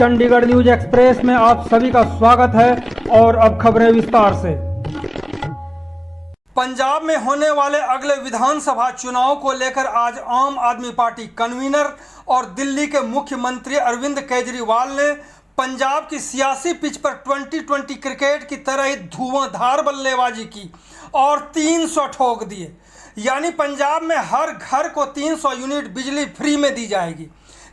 Chandigarh news express में आप सभी का स्वागत है और अब खबरें विस्तार से। पंजाब में होने वाले अगले विधानसभा चुनाव को लेकर आज आम आदमी पार्टी कन्वीनर और दिल्ली के मुख्यमंत्री अरविंद केजरीवाल ने पंजाब की सियासी पिच पर 2020 क्रिकेट की तरह ही धुआंधार बल्लेबाजी की और 300 ठोक दिए। यानी पंजाब में हर घर को 300 यूनिट बिजली फ्री में दी जाएगी।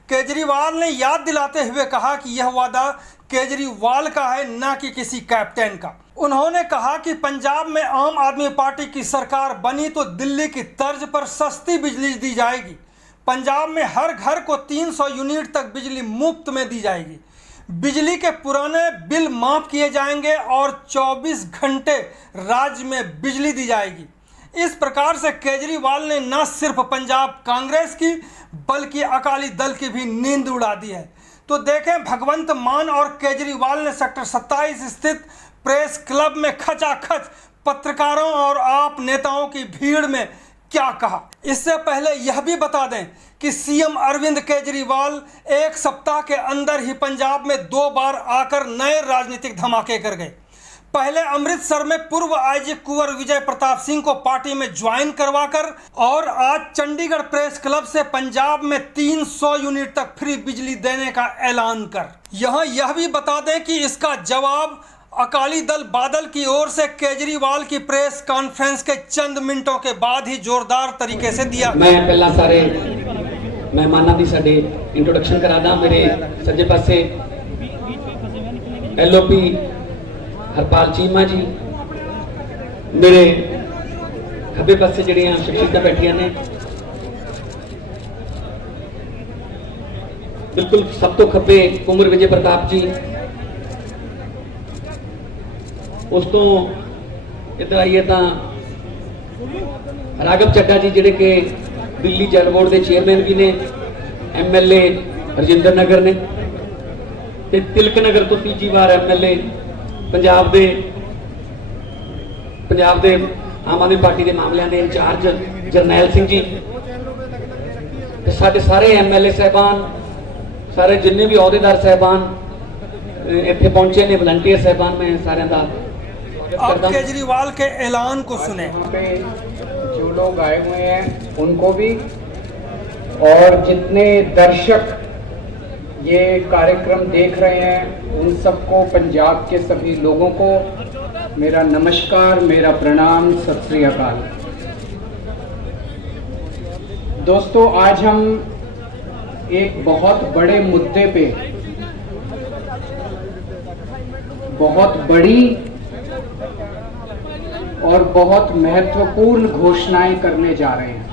केजरीवाल ने याद दिलाते हुए कहा कि यह वादा केजरीवाल का है, न कि किसी कैप्टन का। उन्होंने कहा कि पंजाब में आम आदमी पार्टी की सरकार बनी तो दिल्ली की तर्ज पर सस्ती बिजली दी जाएगी। पंजाब में हर घर को 300 यूनिट तक बिजली मुफ्त में दी जाएगी। बिजली के पुराने बिल माफ किए जाएंगे और 24 घंटे राज्य में बिजली दी जाएगी। इस प्रकार से केजरीवाल ने न सिर्फ पंजाब कांग्रेस की बल्कि अकाली दल की भी नींद उड़ा दी है। तो देखें भगवंत मान और केजरीवाल ने सेक्टर 27 स्थित प्रेस क्लब में खचाखच पत्रकारों और आप नेताओं की भीड़ में क्या कहा। इससे पहले यह भी बता दें कि सीएम अरविंद केजरीवाल एक सप्ताह के अंदर ही पंजाब में 2 बार आकर नए राजनीतिक धमाके कर गए। पहले अमृतसर में पूर्व आईजी कुंवर विजय प्रताप सिंह को पार्टी में ज्वाइन करवाकर और आज चंडीगढ़ प्रेस क्लब से पंजाब में 300 यूनिट तक फ्री बिजली देने का ऐलान कर। यहाँ यह भी बता दें कि इसका जवाब अकाली दल बादल की ओर से केजरीवाल की प्रेस कॉन्फ्रेंस के चंद मिनटों के बाद ही जोरदार तरीके से दिया। मैं पहला सारे मेहमानां दी साडे इंट्रोडक्शन करा दा। मेरे सज्जे पासे एलओपी हरपाल चीमा जी, मेरे खब्बे पासे जड़ियां शख्सियतां बैठियां ने, बिल्कुल सब तो खब्बे कुंवर विजय प्रताप जी, उस तो इधर आइए तो राघव चड्डा जी जिहड़े कि दिल्ली जल बोर्ड के चेयरमैन भी ने, MLA रजिंदर नगर ने, ते तिलक नगर तो तीजी बार MLA पंजाब दे आम आदमी पार्टी के मामलों के इंचार्ज जरनैल सिंह जी, साढ़े सारे MLA साहबान, सारे जिन्ने भी अहुदेदार साहबान इत्थे पहुंचे ने, वलंटियर साहबान, मैं सारे का अब केजरीवाल के ऐलान को सुने। यहाँ पे जो लोग आए हुए हैं उनको भी और जितने दर्शक ये कार्यक्रम देख रहे हैं उन सबको, पंजाब के सभी लोगों को मेरा नमस्कार, मेरा प्रणाम, सत श्री अकाल। दोस्तों, आज हम एक बहुत बड़े मुद्दे पे बहुत बड़ी और बहुत महत्वपूर्ण घोषणाएं करने जा रहे हैं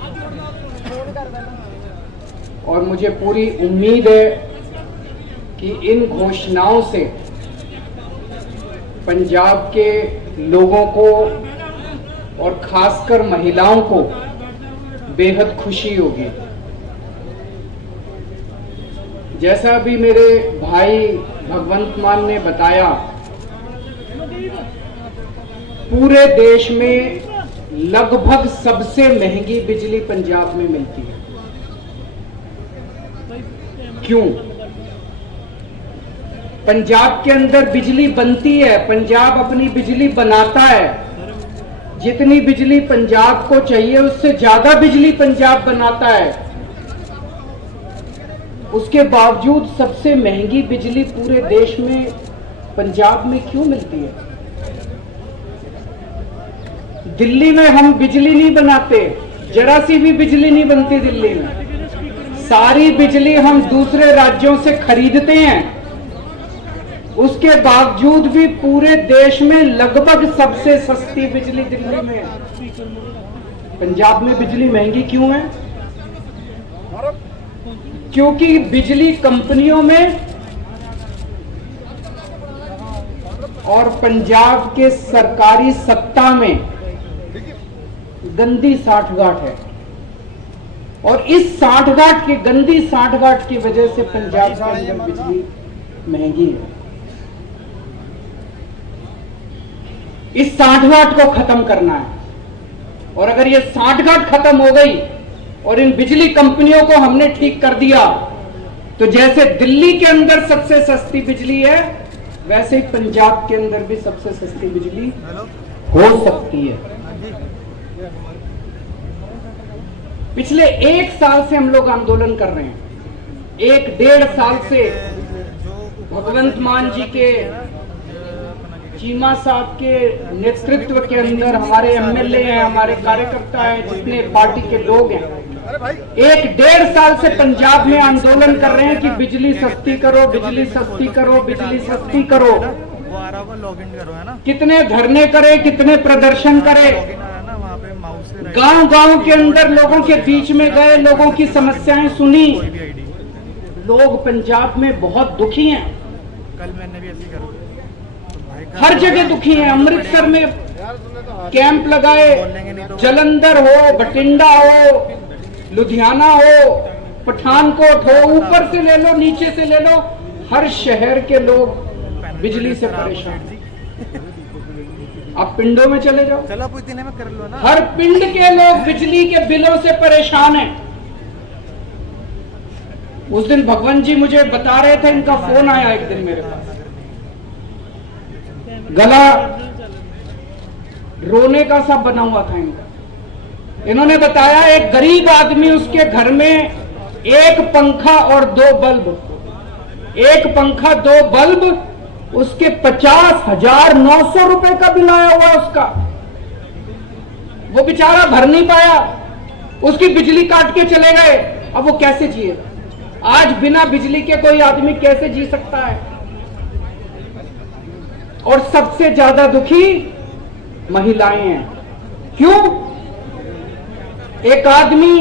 और मुझे पूरी उम्मीद है कि इन घोषणाओं से पंजाब के लोगों को और खासकर महिलाओं को बेहद खुशी होगी। जैसा अभी मेरे भाई भगवंत मान ने बताया, पूरे देश में लगभग सबसे महंगी बिजली पंजाब में मिलती है। क्यों? पंजाब के अंदर बिजली बनती है, पंजाब अपनी बिजली बनाता है। जितनी बिजली पंजाब को चाहिए उससे ज्यादा बिजली पंजाब बनाता है। उसके बावजूद सबसे महंगी बिजली पूरे देश में पंजाब में क्यों मिलती है? दिल्ली में हम बिजली नहीं बनाते, जरा सी भी बिजली नहीं बनती दिल्ली में। सारी बिजली हम दूसरे राज्यों से खरीदते हैं। उसके बावजूद भी पूरे देश में लगभग सबसे सस्ती बिजली दिल्ली में है। पंजाब में बिजली महंगी क्यों है? क्योंकि बिजली कंपनियों में और पंजाब के सरकारी सत्ता में गंदी साठगांठ है और इस साठगांठ की, गंदी साठगांठ की वजह से पंजाब के अंदर बिजली महंगी है। इस साठगांठ को खत्म करना है और अगर ये साठगांठ खत्म हो गई और इन बिजली कंपनियों को हमने ठीक कर दिया तो जैसे दिल्ली के अंदर सबसे सस्ती बिजली है, वैसे ही पंजाब के अंदर भी सबसे सस्ती बिजली हो सकती है। पिछले 1 साल से हम लोग आंदोलन कर रहे हैं। 1-1.5 साल से भगवंत मान जी के, चीमा साहब के नेतृत्व के अंदर हमारे एमएलए हैं, हमारे कार्यकर्ता हैं, जितने पार्टी के लोग हैं, 1-1.5 साल से पंजाब में आंदोलन कर रहे हैं कि बिजली सस्ती करो, बिजली सस्ती करो, बिजली सस्ती करो। कितने धरने करे, कितने प्रदर्शन करे, गांव-गांव के अंदर लोगों के बीच में गए, लोगों की समस्याएं सुनी। लोग पंजाब में बहुत दुखी हैं, हर जगह दुखी हैं। अमृतसर में कैंप लगाए, जलंधर हो, बठिंडा हो, लुधियाना हो, पठानकोट हो, ऊपर से ले लो, नीचे से ले लो, हर शहर के लोग बिजली से परेशान। आप पिंडों में चले जाओ, हर पिंड के लोग बिजली के बिलों से परेशान हैं। उस दिन भगवंत जी मुझे बता रहे थे, इनका फोन आया एक दिन मेरे पास, गला रोने का सब बना हुआ था इनका। इन्होंने बताया एक गरीब आदमी, उसके घर में 1 पंखा और 2 बल्ब, 1 पंखा 2 बल्ब, उसके 50,900 रुपए का बिल आया हुआ उसका। वो बेचारा भर नहीं पाया, उसकी बिजली काट के चले गए। अब वो कैसे जिएगा? आज बिना बिजली के कोई आदमी कैसे जी सकता है? और सबसे ज्यादा दुखी महिलाएं हैं। क्यों? एक आदमी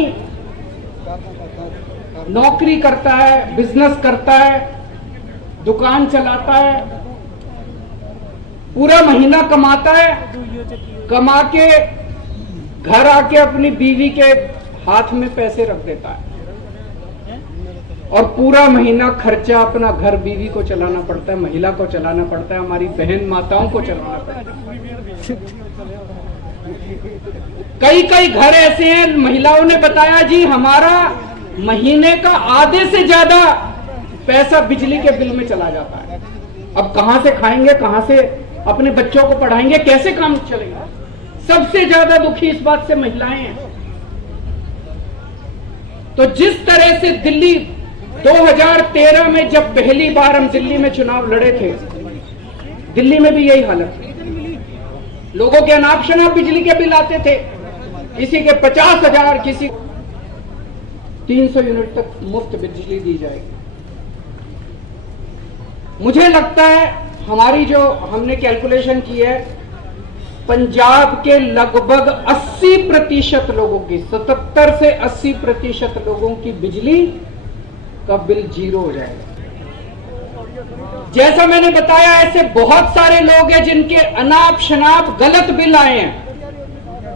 नौकरी करता है, बिजनेस करता है, दुकान चलाता है, पूरा महीना कमाता है, कमा के घर आके अपनी बीवी के हाथ में पैसे रख देता है, और पूरा महीना खर्चा अपना घर बीवी को चलाना पड़ता है, महिला को चलाना पड़ता है, हमारी बहन माताओं को चलाना पड़ता है। कई घर ऐसे हैं, महिलाओं ने बताया जी हमारा महीने का आधे से ज्यादा पैसा बिजली के बिल में चला जाता है। अब कहां से खाएंगे, कहां से अपने बच्चों को पढ़ाएंगे, कैसे काम चलेगा? सबसे ज्यादा दुखी इस बात से महिलाएं हैं। तो जिस तरह से दिल्ली 2013 में जब पहली बार हम दिल्ली में चुनाव लड़े थे, दिल्ली में भी यही हालत थी। लोगों के अनाप शनाप बिजली के बिल आते थे, किसी के 50,000, किसी 300 यूनिट तक मुफ्त बिजली दी जाएगी। मुझे लगता है हमारी जो हमने कैलकुलेशन की है, पंजाब के लगभग 80% लोगों की, 77 से 80% लोगों की बिजली का बिल 0 हो जाएगा। जैसा मैंने बताया, ऐसे बहुत सारे लोग हैं जिनके अनाप शनाप गलत बिल आए हैं।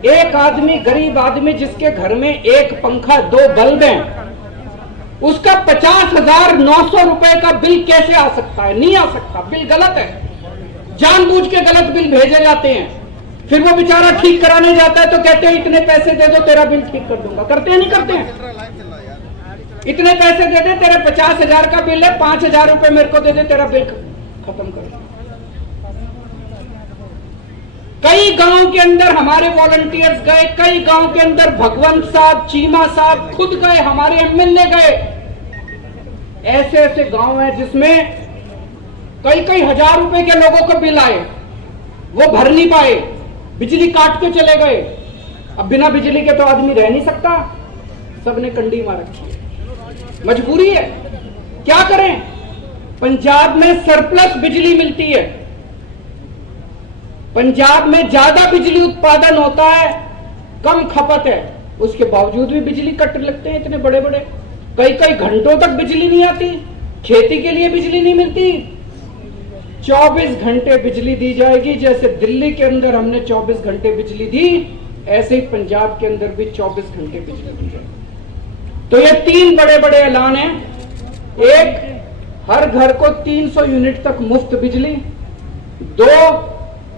एक आदमी, गरीब आदमी, जिसके घर में 1 पंखा 2 बल्ब हैं, उसका 50,900 रुपए का बिल कैसे आ सकता है? नहीं आ सकता, बिल गलत है। जानबूझ के गलत बिल भेजे जाते हैं, फिर वो बेचारा ठीक कराने जाता है तो कहते हैं इतने पैसे दे दो, तेरा बिल ठीक कर दूंगा। करते हैं नहीं करते हैं? इतने पैसे दे दे, तेरे 50,000 का बिल है, 5,000 रुपए मेरे को दे दे, तेरा बिल खत्म कर। कई गांव के अंदर हमारे वॉलंटियर्स गए, कई गांव के अंदर भगवंत साहब, चीमा साहब खुद गए, हमारे एमएलए गए। ऐसे ऐसे गांव हैं जिसमें कई हजार रुपए के लोगों को बिल आए, वो भर नहीं पाए, बिजली काट के चले गए। अब बिना बिजली के तो आदमी रह नहीं सकता, सबने कंडी मार रखी है, मजबूरी है, क्या करें? पंजाब में सरप्लस बिजली मिलती है, पंजाब में ज्यादा बिजली उत्पादन होता है, कम खपत है, उसके बावजूद भी बिजली कट लगते हैं इतने बड़े बड़े। कई घंटों तक बिजली नहीं आती, खेती के लिए बिजली नहीं मिलती। 24 घंटे बिजली दी जाएगी। जैसे दिल्ली के अंदर हमने 24 घंटे बिजली दी, ऐसे ही पंजाब के अंदर भी 24 घंटे बिजली दी जाएगी। तो ये 3 बड़े बड़े ऐलान हैं। एक, हर घर को 300 यूनिट तक मुफ्त बिजली। 2,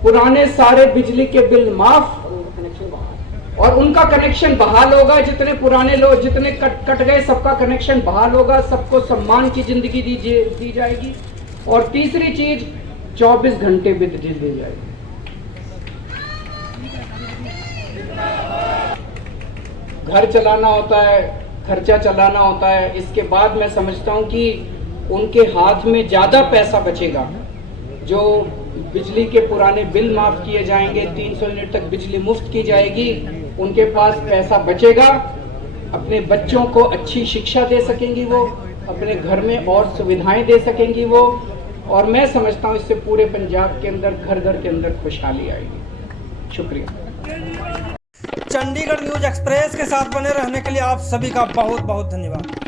पुराने सारे बिजली के बिल माफ। और उनका कनेक्शन बहाल होगा। जितने पुराने लोग जितने कट गए सबका कनेक्शन बहाल होगा, सबको सम्मान की जिंदगी दी जाएगी। और तीसरी चीज 24 घंटे बिजली दी जाएगी। घर चलाना होता है, खर्चा चलाना होता है, इसके बाद मैं समझता हूं कि उनके हाथ में ज्यादा पैसा बचेगा। जो बिजली के पुराने बिल माफ किए जाएंगे, 300 यूनिट तक बिजली मुफ्त की जाएगी, उनके पास पैसा बचेगा। अपने बच्चों को अच्छी शिक्षा दे सकेंगी वो, अपने घर में और सुविधाएं दे सकेंगी वो, और मैं समझता हूं इससे पूरे पंजाब के अंदर घर घर के अंदर खुशहाली आएगी। शुक्रिया। चंडीगढ़ न्यूज एक्सप्रेस के साथ बने रहने के लिए आप सभी का बहुत बहुत धन्यवाद।